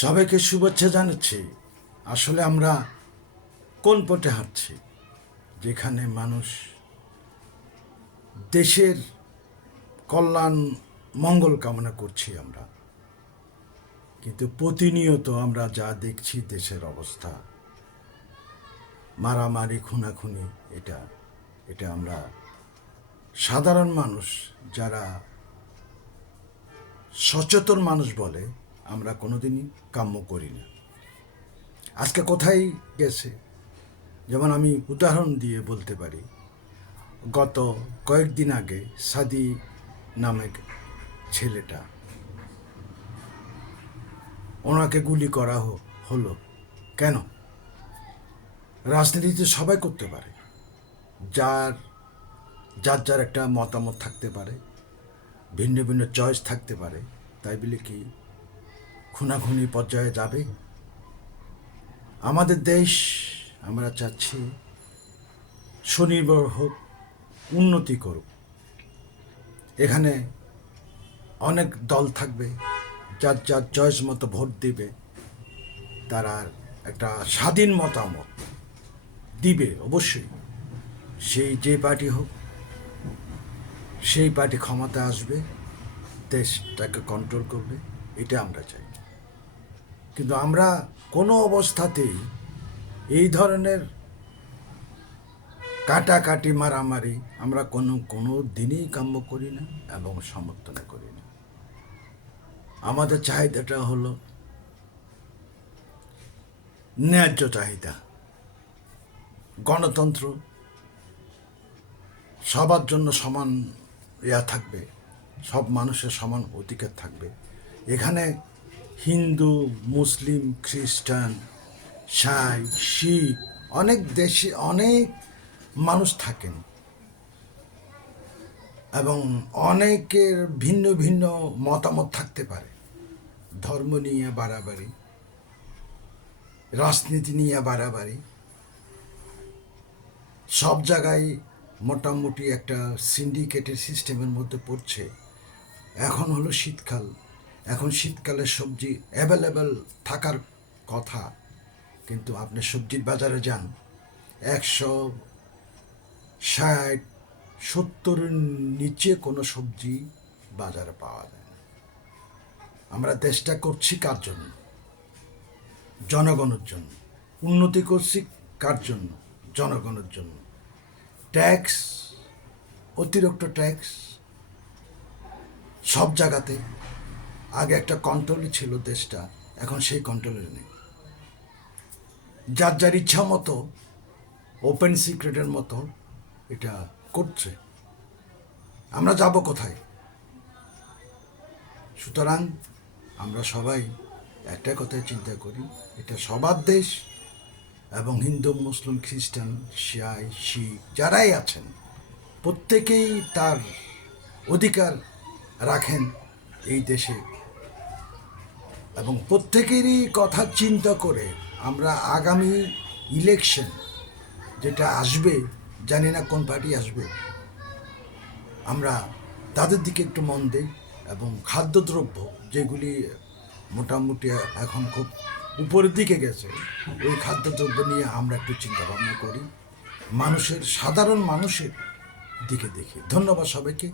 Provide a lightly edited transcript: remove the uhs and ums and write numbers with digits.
সবাইকে শুভেচ্ছা জানাচ্ছি। আসলে আমরা কোন পথে হাঁটছি, যেখানে মানুষ দেশের কল্যাণ মঙ্গল কামনা করছি আমরা, কিন্তু প্রতিনিয়ত আমরা যা দেখছি দেশের অবস্থা, মারামারি, খুনাখুনি, এটা এটা আমরা সাধারণ মানুষ যারা সচেতন মানুষ বলে আমরা কোনোদিনই কাম্য করি না। আজকে কোথায় গেছে, যেমন আমি উদাহরণ দিয়ে বলতে পারি, গত কয়েকদিন আগে সাদি নামে ছেলেটা, ওনাকে গুলি করা হলো কেন? রাজনীতিতে সবাই করতে পারে, যার যার যার একটা মতামত থাকতে পারে, ভিন্ন ভিন্ন চয়েস থাকতে পারে, তাই বলে কি খুনাখুনি পর্যায়ে যাবে? আমাদের দেশ আমরা চাচ্ছি স্বনির্ভর হোক, উন্নতি করুক। এখানে অনেক দল থাকবে, যার যার চয়েস মতো ভোট দিবে, তারা একটা স্বাধীন মতামত দিবে। অবশ্যই সেই যে পার্টি হোক, সেই পার্টি ক্ষমতা আসবে, দেশটাকে কন্ট্রোল করবে, এটা আমরা চাই। কিন্তু আমরা কোনো অবস্থাতেই এই ধরনের কাটাকাটি, মারামারি আমরা কোনো দিনই কাম্য করি না এবং সমর্থন করি না। আমাদের চাহিদাটা হলো ন্যায্য চাহিদা, গণতন্ত্র, সবার জন্য সমান থাকবে, সব মানুষের সমান অধিকার থাকবে। এখানে হিন্দু, মুসলিম, খ্রিস্টান, সাই, শিখ, অনেক দেশে অনেক মানুষ থাকেন এবং অনেকের ভিন্ন ভিন্ন মতামত থাকতে পারে। ধর্ম নিয়ে বাড়াবাড়ি, রাজনীতি নিয়ে বাড়াবাড়ি, সব জায়গায় মোটামুটি একটা সিন্ডিকেটের সিস্টেমের মধ্যে পড়ছে। এখন হলো শীতকাল, এখন শীতকালে সবজি অ্যাভেলেবেল থাকার কথা, কিন্তু আপনি সবজির বাজারে যান, 160-70-এর নিচে কোনো সবজি বাজারে পাওয়া যায় না। আমরা দেশটা করছি কার জন্য? জনগণের জন্য। উন্নতি করছি কার জন্য? জনগণের জন্য। ট্যাক্স, অতিরিক্ত ট্যাক্স সব জায়গাতে। আগে একটা কন্ট্রোলে ছিল দেশটা, এখন সেই কন্ট্রোলে নেই। যার যার ইচ্ছা মতো, ওপেন সিক্রেটের মতো এটা করছে। আমরা যাব কোথায়? সুতরাং আমরা সবাই একটা কথাই চিন্তা করি, এটা সবার দেশ, এবং হিন্দু, মুসলিম, খ্রিস্টান, শিয়াই, শিখ যারাই আছেন, প্রত্যেকেই তার অধিকার রাখেন এই দেশে, এবং প্রত্যেকেরই কথা চিন্তা করে আমরা আগামী ইলেকশন যেটা আসবে, জানি না কোন পার্টি আসবে, আমরা তাদের দিকে একটু মন দিই এবং খাদ্যদ্রব্য যেগুলি মোটামুটি এখন খুব উপরের দিকে গেছে, ওই খাদ্যদ্রব্য নিয়ে আমরা একটু চিন্তা ভাবনা করি, মানুষের, সাধারণ মানুষের দিকে দেখি। ধন্যবাদ সবাইকে।